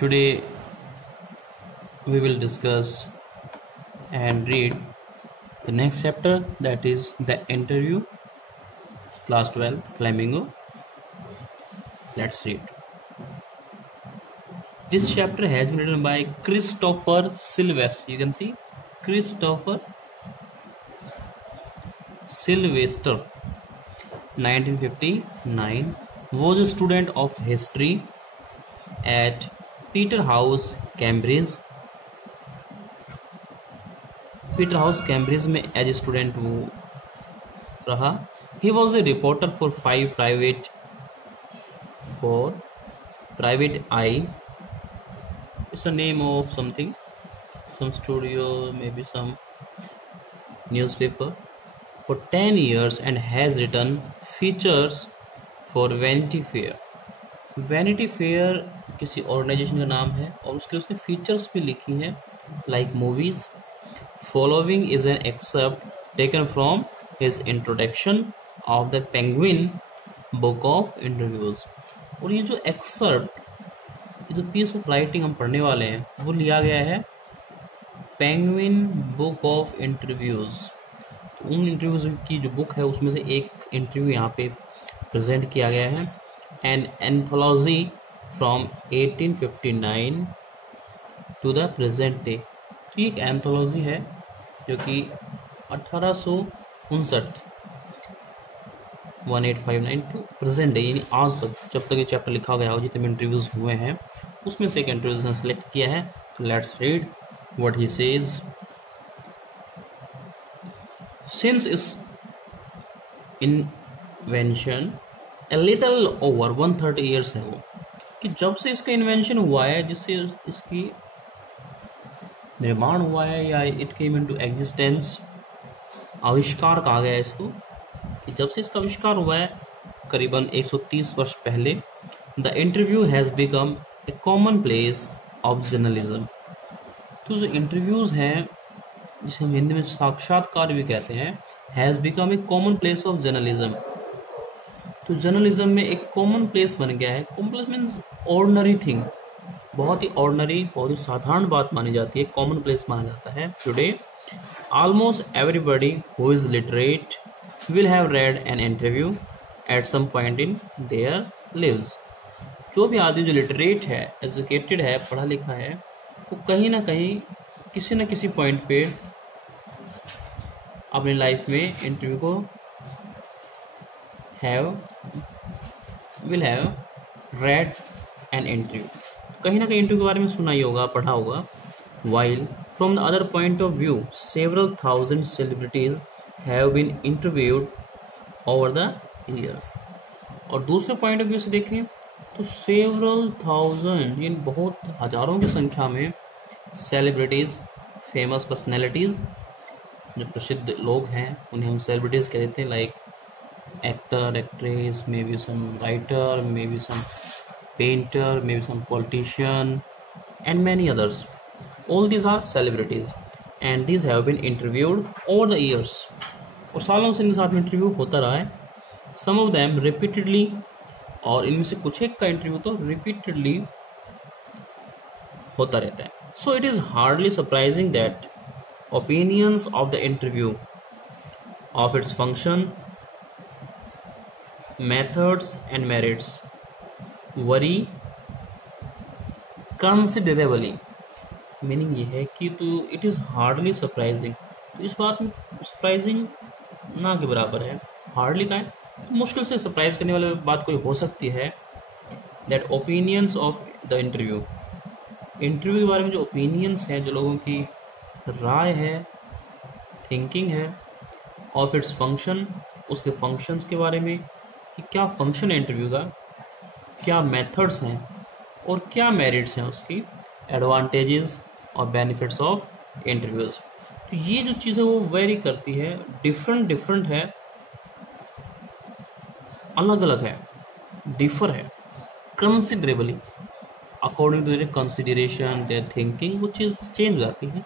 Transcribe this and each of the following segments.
Today we will discuss and read the next chapter, that is the interview, class 12 Flamingo. Let's read. This chapter has been written by Christopher Sylvester. You can see Christopher Sylvester, 1959, was a student of history at Peterhouse, Cambridge. Peterhouse, Cambridge में as a student वो रहा. He was a reporter for Private Eye. It's a name of something, some studio, maybe some newspaper, for 10 years and has written features for Vanity Fair. Vanity Fair किसी organisation का नाम है और उसके उसने features भी लिखी हैं, like movies. Following is an excerpt taken from his introduction of the Penguin book of interviews. और ये जो एक्सेप्ट, ये जो पीस ऑफ राइटिंग हम पढ़ने वाले हैं वो लिया गया है पेंगुइन बुक ऑफ इंटरव्यूज. तो उन इंटरव्यूज की जो बुक है उसमें से एक इंटरव्यू यहाँ पे प्रेजेंट किया गया है. An anthology from 1859 to the present day. तो ये एक एंथोलॉजी है जो कि 1859 1859 टू प्रेजेंट डे, यानी आज तक जब तक ये चैप्टर लिखा गया हो, जितने इंटरव्यूज हुए हैं उसमें से एक इंटरव्यूज ने सेलेक्ट किया है. तो let's read what he says. Since इस invention a little over 130 years है वो, कि जब से इसका इन्वेंशन हुआ है, जिससे इसकी निर्माण हुआ है या इट केम इनटू एग्जिस्टेंस, आविष्कार कहा गया है इसको, कि जब से इसका आविष्कार हुआ है करीबन 130 वर्ष पहले, the interview has become a common place of journalism. तो जो इंटरव्यूज़ हैं, जिसे हम हिंदी में साक्षात्कार भी कहते हैं, has become a common place of journalism. तो जर्नलिज्म में एक कॉमन प्लेस बन गया है. Common place means ordinary thing, बहुत ही ऑर्डनरी, बहुत ही साधारण बात मानी जाती है, कॉमन प्लेस माना जाता है. Today almost everybody who is literate will have read an interview at some point in their lives. जो भी आदमी जो लिटरेट है, एजुकेटेड है, पढ़ा लिखा है, वो कहीं ना कहीं किसी न किसी पॉइंट पे अपनी लाइफ में इंटरव्यू को will have read an interview. कहीं ना कहीं इंटरव्यू के बारे में सुना ही होगा, पढ़ा होगा. While from the other point of view, several thousand celebrities have been interviewed over the years. और दूसरे पॉइंट ऑफ व्यू से देखें तो several thousand, यानी बहुत हजारों की संख्या में सेलिब्रिटीज, फेमस पर्सनैलिटीज, जो प्रसिद्ध लोग हैं उन्हें हम सेलिब्रिटीज कह देते हैं, like actor, actress, maybe some writer, maybe some painter, maybe some politician, and many others. All these are celebrities, and these have been interviewed over the years. और सालों से इनके साथ में इंटरव्यू होता रहा है. Some of them repeatedly, और इनमें से कुछ एक का इंटरव्यू तो repeatedly होता रहता है. So it is hardly surprising that opinions of the interview, of its function, methods and merits vary considerably. Meaning ये है कि तो इट इज़ हार्डली सरप्राइजिंग. तो इस बात में सरप्राइजिंग ना के बराबर है. हार्डली का है तो मुश्किल से सरप्राइज करने वाली बात कोई हो सकती है. That opinions of the interview, interview के बारे में जो ओपिनियंस हैं, जो लोगों की राय है, थिंकिंग है, ऑफ इट्स फंक्शन, उसके फंक्शंस के बारे में, कि क्या फंक्शन है इंटरव्यू का, क्या मेथड्स हैं और क्या मेरिट्स हैं उसकी, एडवांटेजेस और बेनिफिट्स ऑफ इंटरव्यूज. तो ये जो चीज़ है वो वेरी करती है, डिफरेंट है, अलग अलग है, डिफर है considerably according to their consideration, their thinking. वो चीज़ चेंज हो जाती है.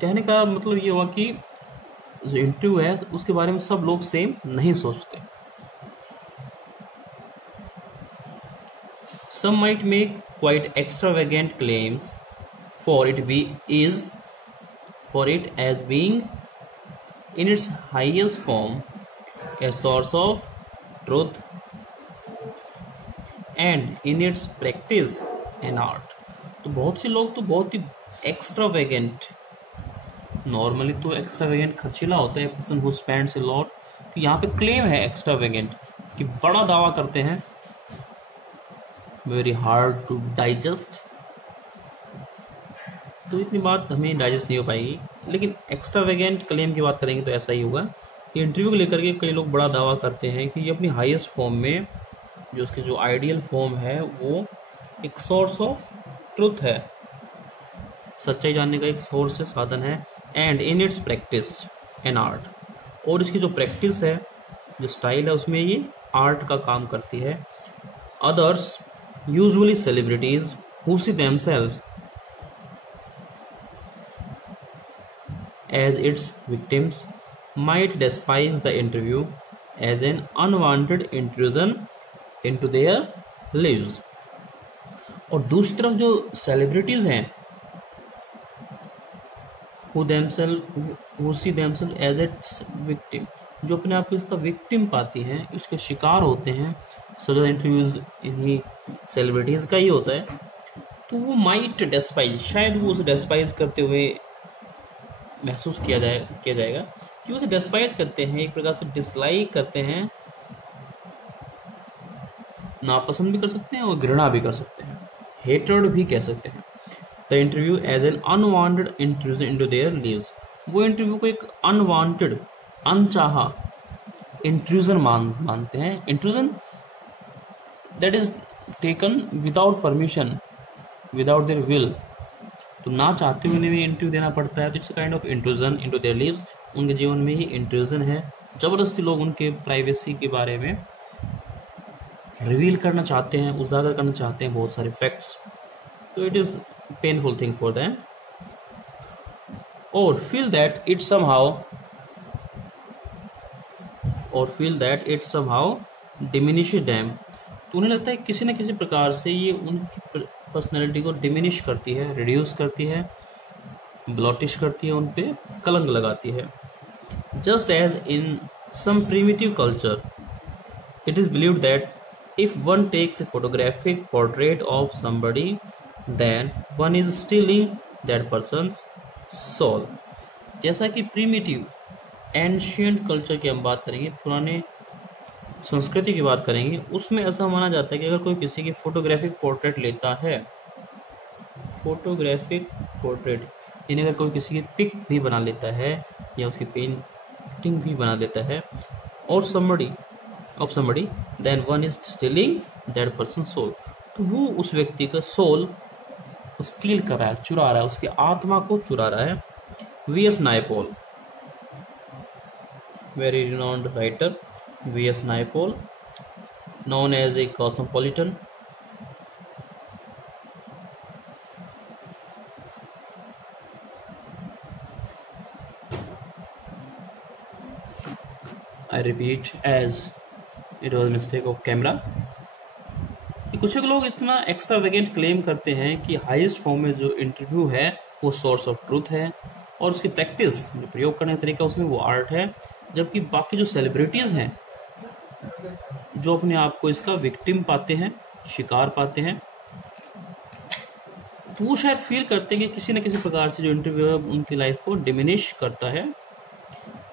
कहने का मतलब ये हुआ कि जो इंटरव्यू है उसके बारे में सब लोग सेम नहीं सोचते. Some might make quite extravagant claims for it as being in its highest form a source of truth and in its practice an art। तो बहुत से लोग तो बहुत ही एक्स्ट्रावेगेंट, नॉर्मली तो एक्स्ट्रावेगेंट खर्चीला होता है, person who spends a lot, तो यहाँ पे क्लेम है एक्स्ट्रावेगेंट कि बड़ा दावा करते हैं, वेरी हार्ड टू डाइजेस्ट, तो इतनी बात हमें डाइजेस्ट नहीं हो पाएगी। लेकिन एक्स्ट्रावेगेंट क्लेम की बात करेंगे तो ऐसा ही होगा कि इंटरव्यू को लेकर के कई लोग बड़ा दावा करते हैं कि ये अपनी हाईएस्ट फॉर्म में, जो उसकी जो आइडियल फॉर्म है, वो एक सोर्स ऑफ ट्रुथ है, सच्चाई जानने का एक सोर्स है, साधन है, and in its practice an art, और इसकी जो प्रैक्टिस है, जो स्टाइल है, उसमें ये आर्ट का काम करती है। Others, usually celebrities who see themselves as its victims might despise the interview as an unwanted intrusion into their lives। और दूसरी तरफ जो सेलिब्रिटीज हैं who see themselves as its victim, जो अपने आप को इसका विक्टिम पाती हैं, इसके शिकार होते हैं, सब इंटरव्यूज इन्हीं सेलिब्रिटीज का ही होता है, तो वो माइट डेस्पाइज, शायद वो उसे डेस्पाइज करते हुए महसूस किया जाएगा कि उसे डिस्पाइज करते हैं, एक प्रकार से डिसलाइक करते हैं, नापसंद भी कर सकते हैं और घृणा भी कर सकते हैं, हेट्रेड भी कह सकते हैं। The interview as an unwanted intrusion into their lives, वो इंटरव्यू को एक अनवांटेड, अनचाहा इंट्रूजन मानते हैं। Intrusion that is taken without permission, without their will, तो ना चाहते हुए उन्हें भी इंटरव्यू देना पड़ता है, तो it's kind of intrusion into their lives, उनके जीवन में ही इंट्रूजन है। जबरदस्ती लोग उनके प्राइवेसी के बारे में रिवील करना चाहते हैं, उजागर करना चाहते हैं बहुत सारे फैक्ट्स, तो it is painful thing for them, और feel that it somehow diminishes them, तो उन्हें लगता है किसी न किसी प्रकार से ये उनकी पर्सनैलिटी को डिमिनिश करती है, रिड्यूस करती है, ब्लॉटिश करती है, उन पे कलंक लगाती है। Just as in some primitive culture it is believed that if one takes a photographic portrait of somebody then one is stealing that person's soul. जैसा कि प्रिमिटिव एंशियंट कल्चर की हम बात करेंगे, पुराने संस्कृति की बात करेंगे, उसमें ऐसा माना जाता है कि अगर कोई किसी की फोटोग्राफिक पोर्ट्रेट लेता है, फोटोग्राफिक पोर्ट्रेट यानी अगर कोई किसी की पिक भी बना लेता है या उसकी पेंटिंग भी बना देता है, और somebody then one is stealing that person's soul, तो वो उस व्यक्ति का सोल स्टील कर रहा है, चुरा रहा है, उसकी आत्मा को चुरा रहा है। V.S. Naipaul, very renowned writer, V.S. Naipaul, known as a cosmopolitan, I repeat as it was a mistake of camera, कि कुछ लोग इतना एक्स्ट्रावेगेंट क्लेम करते हैं कि हाईएस्ट फॉर्म में जो इंटरव्यू है वो सोर्स ऑफ ट्रूथ है, और उसकी प्रैक्टिस, प्रयोग करने का तरीका, उसमें वो आर्ट है, जबकि बाकी जो सेलिब्रिटीज हैं जो अपने आप को इसका विक्टिम पाते हैं, शिकार पाते हैं, तो वो शायद फील करते हैं कि किसी न किसी प्रकार से जो इंटरव्यू है उनकी लाइफ को डिमिनिश करता है।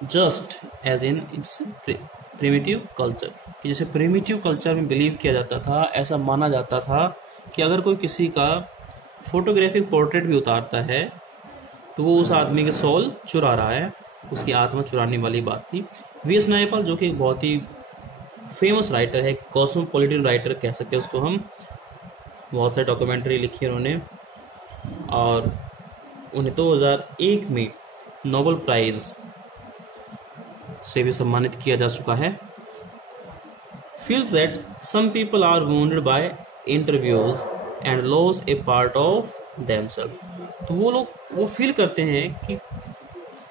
Just as in its primitive culture, कि जैसे प्रिमिटिव कल्चर में बिलीव किया जाता था, ऐसा माना जाता था कि अगर कोई किसी का फोटोग्राफिक पोर्ट्रेट भी उतारता है तो वो उस आदमी के सोल चुरा रहा है, उसकी आत्मा चुराने वाली बात थी। V.S. नायपाल, जो कि एक बहुत ही फेमस राइटर है, कॉस्मोपॉलिटन राइटर कह सकते हैं उसको हम, बहुत सारे डॉक्यूमेंट्री लिखी है उन्होंने, और उन्हें 2001 में नोबेल प्राइज से भी सम्मानित किया जा चुका है। Feels that some people are wounded by interviews and lose a part of themselves, तो वो फील करते हैं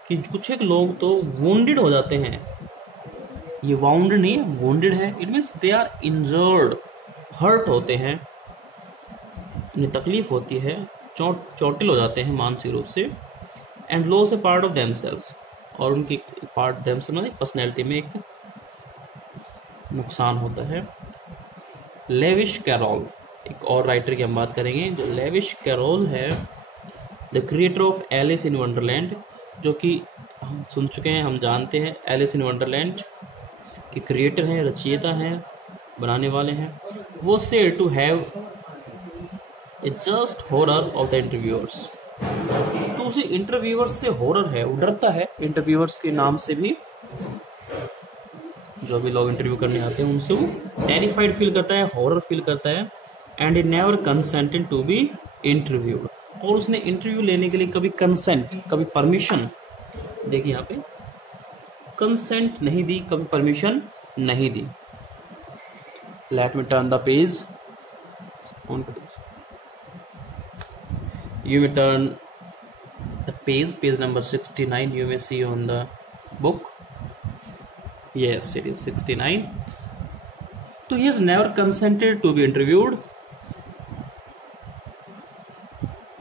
कि कुछ एक लोग तो वुंडेड हो जाते हैं, ये वाउंडेड नहीं है, वुंडेड है, it means they are injured, hurt होते हैं उन्हें तकलीफ होती है, चोटिल हो जाते हैं मानसिक रूप से, and lose a part of themselves, और उनकी पार्ट देमसेल्व्स में पर्सनैलिटी में एक नुकसान होता है। लेविश कैरोल, एक और राइटर की हम बात करेंगे। जो लेविश कैरोल है, the creator of Alice in Wonderland, जो कि हम सुन चुके हैं, हम जानते हैं एलिस इन वंडरलैंड के क्रिएटर हैं, रचयिता हैं, बनाने वाले हैं। वो said to have a just horror of the interviewers, तो उसे इंटरव्यूअर्स से हॉरर है, वो डरता है इंटरव्यूअर्स के नाम से भी। जो भी लोग इंटरव्यू करने आते हैं उनसे वो टेरिफाइड फील करता है, हॉरर फील करता है। And it never consented to be interviewed, और उसने इंटरव्यू लेने के लिए कभी कंसेंट, कभी परमिशन, देखिए यहाँ पे कंसेंट नहीं दी, कभी परमिशन नहीं दी। Let me turn the page, you may turn the page number 69, you may see on the book. Yes, it is 69. So he has never consented to be interviewed.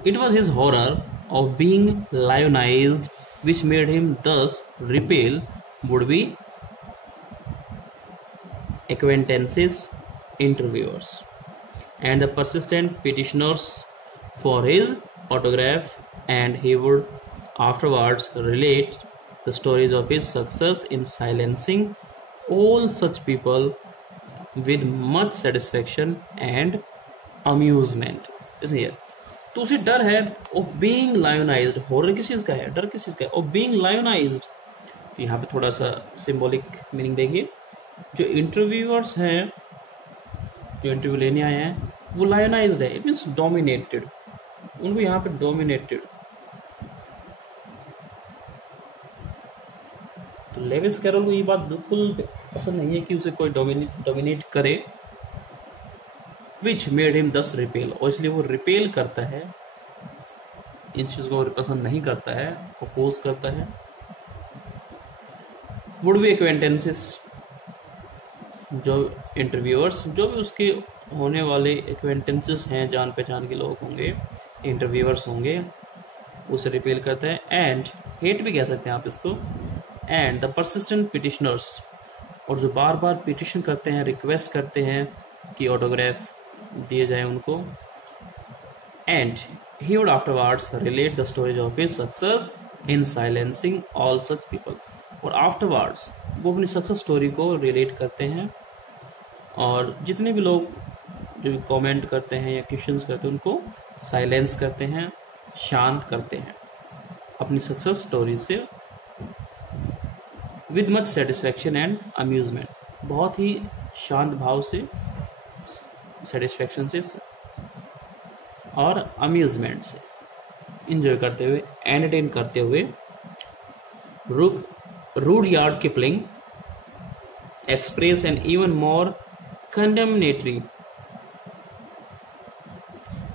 It was his horror of being lionized which made him thus repel would-be acquaintances, interviewers, and the persistent petitioners for his autograph, and he would afterwards relate the stories of his success in silencing all such people with much satisfaction and amusement. इसलिए तो उसे डर है of being lionized, horror किस चीज का है, डर किस चीज का है, of being lionized। तो यहाँ पे थोड़ा सा सिंबॉलिक मीनिंग देखिए, जो इंटरव्यूअर्स हैं, जो इंटरव्यू लेने आए हैं, वो लायनाइज्ड है, इट मीन्स डोमिनेटेड, उनको यहाँ पे डोमिनेटेड। तो लेविस कैरोल को ये बात बिल्कुल पसंद नहीं है कि उसे कोई डोमिनेट करे, विच मेड हिम दस रिपेल, और इसलिए वो रिपेल करता है, इन चीज को पसंद नहीं करता है, अपोज करता है। वुड बी एक्वेंटेंसेस, जो इंटरव्यूअर्स, जो भी उसके होने वाले एक्वेंटेंसेस हैं, जान पहचान के लोग होंगे, इंटरव्यूअर्स होंगे, उसे रिपेल करता है। एंड हेट भी कह सकते हैं आप इसको। एंड द परसिस्टेंट पिटिशनर्स, और जो बार बार पिटिशन करते हैं, रिक्वेस्ट करते हैं कि ऑटोग्राफ दिए जाए उनको। And he would afterwards relate the stories of his success in silencing all such people, और आफ्टरवर्ड्स वो अपनी सक्सेस स्टोरी को रिलेट करते हैं, और जितने भी लोग जो कमेंट करते हैं या क्वेश्चंस करते हैं उनको साइलेंस करते हैं, शांत करते हैं अपनी सक्सेस स्टोरी से, with much satisfaction and amusement, बहुत ही शांत भाव से, सेटिस्फैक्शन से और अम्यूजमेंट से, इंजॉय करते हुए, एंटरटेन करते हुए। Rudyard Kipling express an even more condemnatory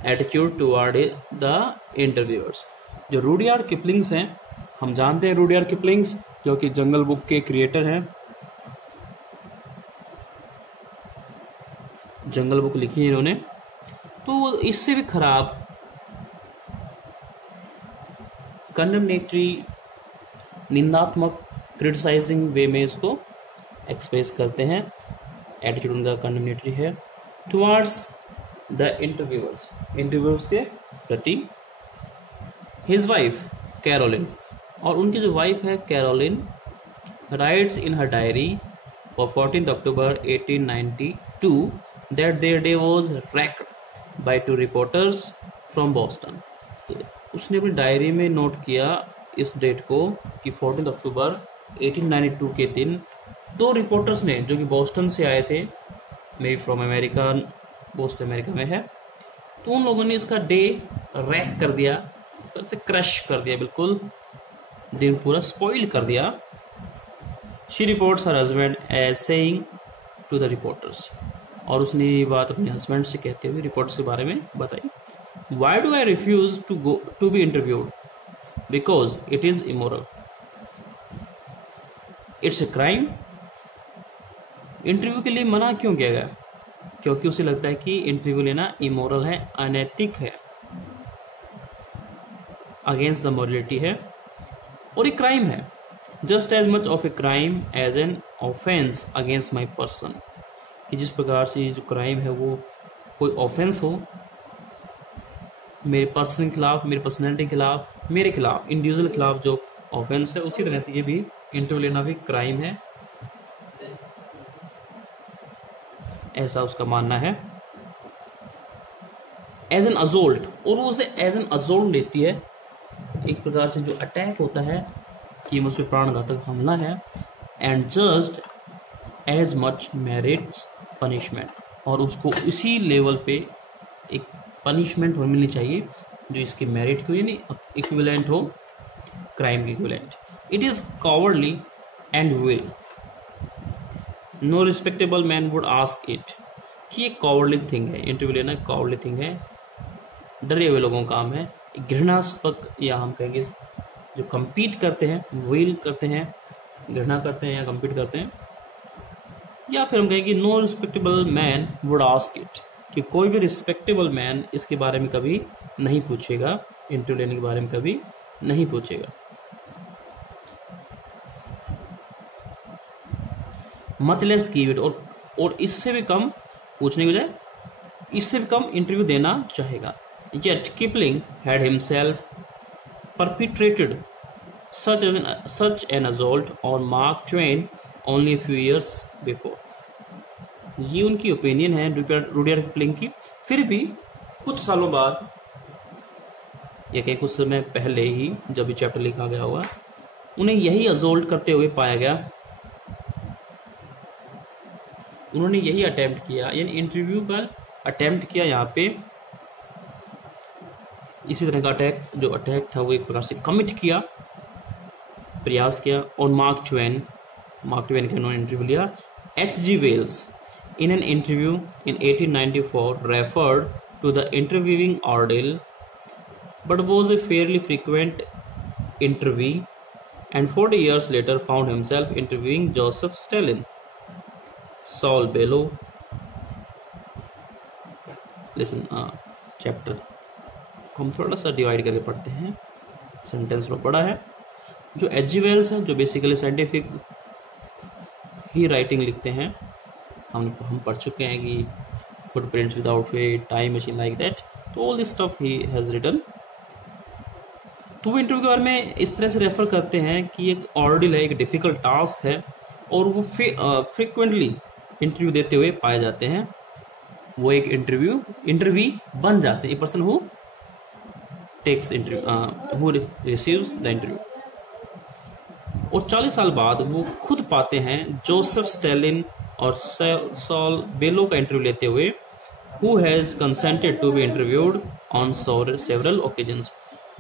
attitude toward the interviewers। जो रूडयार्ड किपलिंग्स हैं, हम जानते हैं रूडयार्ड किपलिंग्स जो कि जंगल बुक के क्रिएटर हैं, जंगल बुक लिखी है इन्होंने, तो इससे भी खराब कंडेमनेटरी, निंदात्मक, क्रिटिसाइजिंग वे में इसको एक्सप्रेस करते हैं। एटीट्यूड उनका कंडेमनेटरी है टुवर्ड्स द इंटरव्यूअर्स, इंटरव्यूअर्स के प्रति। हिज वाइफ कैरोलिन, और उनकी जो वाइफ है Caroline, writes in her diary for 14 October 1892 that their day was wrecked by 2 reporters from Boston. उसने अपनी डायरी में नोट किया इस डेट को कि 14 अक्टूबर 1892 के दिन 2 रिपोर्टर्स ने, जो कि बॉस्टन से आए थे, may be from America, post America में है, तो उन लोगों ने इसका डे रैक कर दिया, से क्रश कर दिया, बिल्कुल दिन पूरा स्पॉइल कर दिया। She reports her husband as saying to the reporters, और उसने ये बात अपने हस्बैंड से कहते हुए रिपोर्ट्स के बारे में बताई। Why do I refuse to be interviewed, because it is immoral, it's a crime. Interview के लिए मना क्यों किया गया? क्योंकि उसे लगता है कि इंटरव्यू लेना इमोरल है, अनैतिक है, अगेंस्ट द मॉरलिटी है और एक क्राइम है, just as much of a crime as an offence against my person, कि जिस प्रकार से ये जो क्राइम है वो कोई ऑफेंस हो मेरे पर्सन के खिलाफ, मेरी पर्सनैलिटी के खिलाफ, मेरे खिलाफ, इंडिविजुअल के खिलाफ जो ऑफेंस है, उसी तरह से ये भी इंटरव्यू लेना भी क्राइम है, ऐसा उसका मानना है। एज एन अजोल्ट, और वो उसे एज एन अजोल्ट लेती है, एक प्रकार से जो अटैक होता है कि मुझ पर प्राणघातक हमला है, and just as much merits punishment, और उसको इसी लेवल पे एक पनिशमेंट हो मिलनी चाहिए जो इसके मेरिट को यानी इक्विवेलेंट हो क्राइम के equivalent. It is cowardly and will no respectable man would ask it, कि ये कॉवर्डली थिंग है, इंटरव्यू लेना कॉवर्डली थिंग है, डरे हुए लोगों का काम है, घृणास्पद, या हम कहेंगे जो compete करते हैं, विल करते हैं, घृणा करते हैं या compete करते हैं, या फिर हम कहेंगे no respectable man would ask it, कि कोई भी रिस्पेक्टेबल मैन इसके बारे में कभी नहीं पूछेगा, इंटरव्यू लेने के बारे में कभी नहीं पूछेगा। मच लेस गिव इट, और इससे भी कम पूछने की बजाय इससे भी कम इंटरव्यू देना चाहेगा। Yet Kipling had himself perpetrated such an assault on Mark Twain only a few years before. ये उनकी ओपिनियन है रुडियार्ड किपलिंग की। फिर भी कुछ सालों बाद, या कहीं कुछ समय पहले ही, जब ये चैप्टर लिखा गया हुआ, उन्हें यही असोल्ट करते हुए पाया गया, उन्होंने यही अटेम्प्ट किया, यानी इंटरव्यू का अटेम्प्ट किया, यहाँ पे इसी तरह का अटैक था वो एक प्रकार से कमिट किया, प्रयास किया। और मार्क ट्वेन के उन्होंने इंटरव्यू लिया। H.G. Wells in an interview in 1894 referred to the interviewing ordeal, but was a fairly frequent interviewee, and 40 years later found himself interviewing Joseph Stalin, Saul Bellow. Listen, chapter को हम थोड़ा सा divide करके पढ़ते हैं, sentence लो पढ़ा है। जो H.G. Wells है, जो बेसिकली साइंटिफिक ही राइटिंग लिखते हैं, हम पढ़ चुके हैं कि footprints without feet, time machine like that, तो ऑल दिस स्टफ ही हैज रिटन। तो वो इंटरव्यू के बारे में इस तरह से रेफर करते हैं कि एक ऑर्डिल है, एक डिफिकल्ट टास्क है, और वो फ्रिक्वेंटली इंटरव्यू देते हुए पाए जाते हैं। वो एक इंटरव्यू बन जाते हैं, a person who takes interview, who receives the interview. और 40 साल बाद वो खुद पाते हैं जोसेफ स्टैलिन और सॉल बेलो का इंटरव्यू लेते हुए, who has consented to be interviewed on several occasions,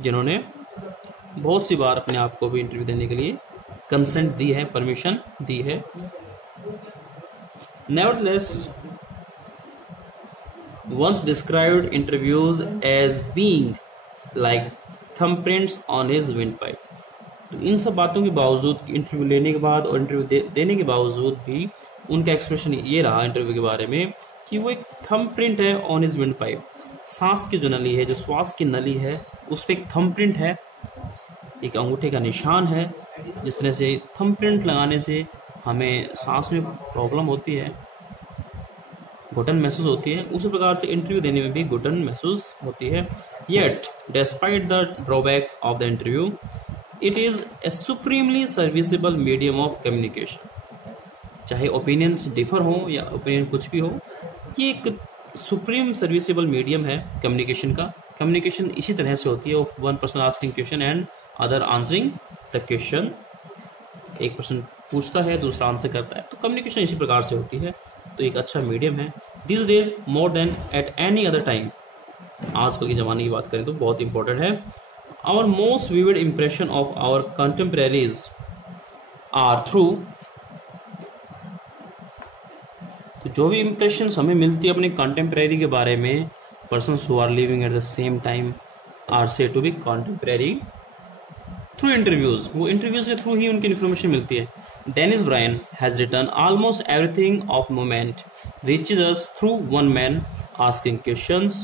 जिन्होंने बहुत सी बार अपने आप को भी इंटरव्यू देने के लिए कंसेंट दी है, परमिशन दी है। Nevertheless once described interviews as being like thumbprints on his windpipe. तो इन सब बातों के बावजूद, इंटरव्यू लेने के बाद और इंटरव्यू देने के बावजूद भी उनका एक्सप्रेशन ये रहा इंटरव्यू के बारे में कि वो एक थंब प्रिंट है ऑन हिज विंड पाइप, सांस की जो नली है, जो श्वास की नली है, उस पर एक थंब प्रिंट है, एक अंगूठे का निशान है। जिस तरह से थंब प्रिंट लगाने से हमें सांस में प्रॉब्लम होती है, घुटन महसूस होती है, उसी प्रकार से इंटरव्यू देने में भी घुटन महसूस होती है। Yet despite the drawbacks of the interview, it is a supremely serviceable medium of communication. चाहे ओपिनियंस डिफर हो या ओपिनियन कुछ भी हो, ये एक सुप्रीम सर्विसेबल मीडियम है कम्युनिकेशन का। कम्युनिकेशन इसी तरह से होती है, of one person asking question and other answering the question. एक पर्सन पूछता है, दूसरा आंसर करता है, तो कम्युनिकेशन इसी प्रकार से होती है। तो एक अच्छा मीडियम है। This days more than at any other time, आजकल के ज़माने की बात करें तो बहुत इंपॉर्टेंट है। Our most vivid impression of our contemporaries are through, तो जो भी इम्प्रेशन हमें मिलती है अपने कंटेम्परेरी के बारे में, persons who are living at the same time are said to be contemporary through interviews. वो इंटरव्यूज के थ्रू ही उनकी इन्फॉर्मेशन मिलती है। Denis Brian has written almost everything of moment reaches us through one man asking questions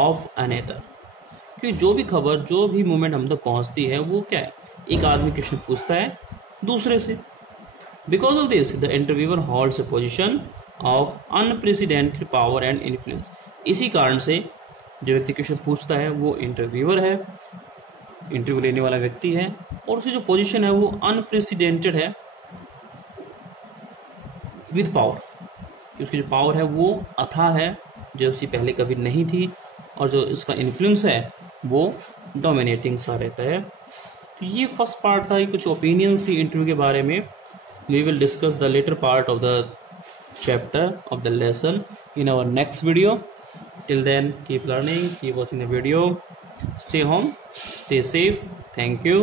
of another। क्योंकि जो भी खबर, जो भी मूवमेंट हम तक पहुंचती है वो क्या है, एक आदमी क्वेश्चन पूछता है दूसरे से। Because of this the interviewer holds a position of unprecedented power and influence. इसी कारण से जो व्यक्ति क्वेश्चन पूछता है वो इंटरव्यूअर है, इंटरव्यू लेने वाला व्यक्ति है, और उसकी जो पोजीशन है वो अनप्रेसिडेंटेड है विद पावर। उसकी जो पावर है वो अथाह है, जो उसकी पहले कभी नहीं थी, और जो उसका इन्फ्लुएंस है वो डोमिनेटिंग सा रहता है। तो ये फर्स्ट पार्ट था, कुछ ओपिनियंस थी इंटरव्यू के बारे में। We will discuss the latter part of the chapter of the lesson in our next video. Till then, keep learning, keep watching the video, stay home, stay safe. Thank you.